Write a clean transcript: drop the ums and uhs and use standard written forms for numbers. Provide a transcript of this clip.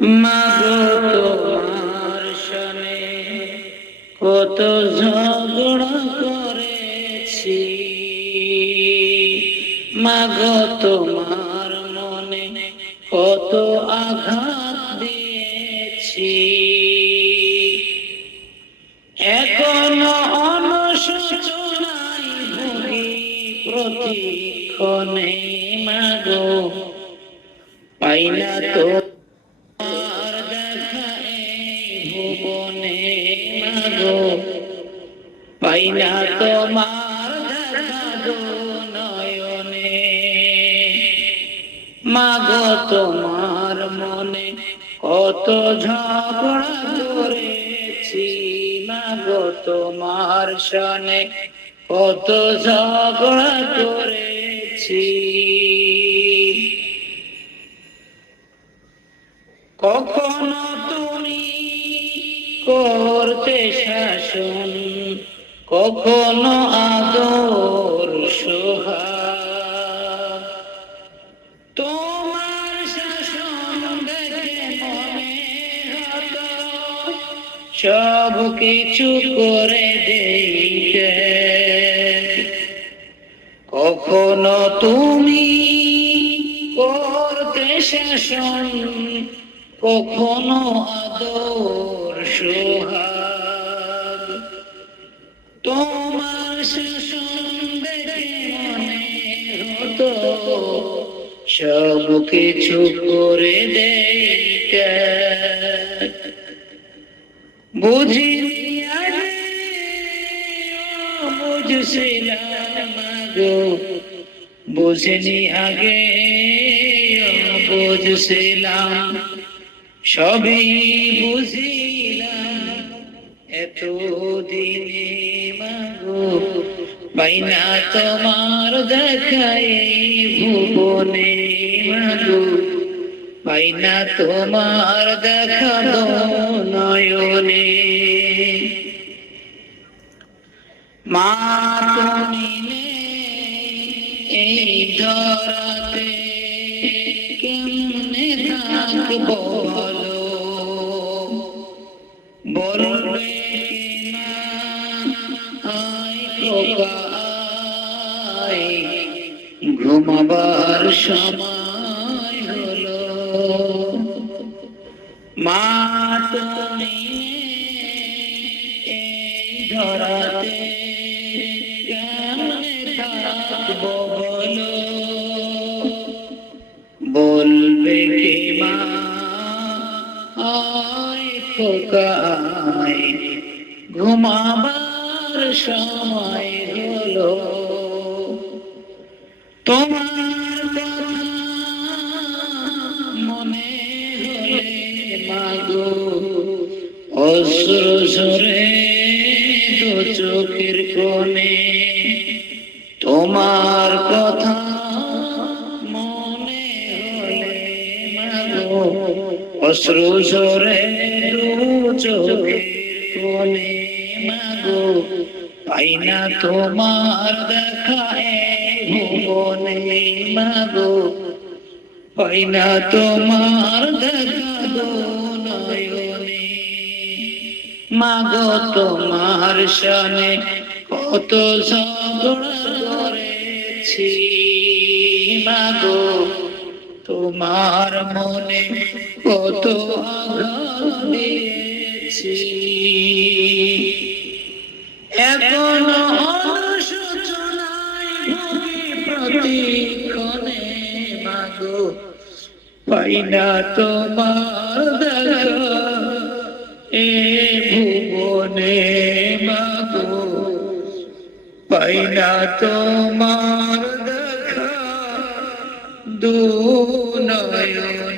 মাগো তোমার সনে কত ঝগড়া করেছি, মাগো তোমার মনে কত আঘাত দিয়েছি। এখনো অনুশোচনায় ভুগি প্রতিক্ষণে, মাগো পাই না তো ভুবনে, মাগো পাই না তোমার দেখা গো নয়নে। মাগো তোমার মনে কত ঝগড়া করেছি, মাগো তোমার সনে কত ঝগড়া করেছি। কখনো তুমি করতে শাসন, কখনো আদর সোহাগ। তোমার শাসন দেখে মনে হতো সব কিছু করে দিতে। কখনো তুমি করতে শাসন, কখনো আদর সোহাগ। তোমার শাসন দেখে মনে হতো সব কিছু করে দিতে। বুঝিনি আগে বুঝছিলাম, মাগো বুঝিনি আগে বুঝছিলাম, সবই বুঝিলাম এতদিনে। মাগো পাই না তোমার দেখাই ভুবনে, মাগো পাই না তোমার দেখা দো নয়নে। মা তুমি এই ধরাতে কেমনে থাকবো বলো, বলবে মা আয় খোকা আয়, ঘুমাবার সময় হলো। মা তুমি এই ধরাতে কেমনে থাকবো বলো, বলবে কি মা আয় খোকা আয়, ঘুমাবার সময় হলো। তোমার কথা মনে হলে মাগো অশ্রু ঝরে দু চোখের কোণে। তোমার কথা মনে হলে মাগো অশ্রু ঝরে দু চোখের কোণে। মাগো পাই না তোমার দেখা ভুবনে, মাগো পাই না তোমার দেখা দো নয়নে। মাগো তোমার সনে কত ঝগড়া করেছি, মাগো তোমার মনে কত আঘাত দিয়েছি। এখনো অনুশোচনায় ভুগি প্রতিক্ষণে, মাগো পাই না তোমার দেখা এ ভুবনে, মাগো পাই না তোমার দেখা দু নয়নে।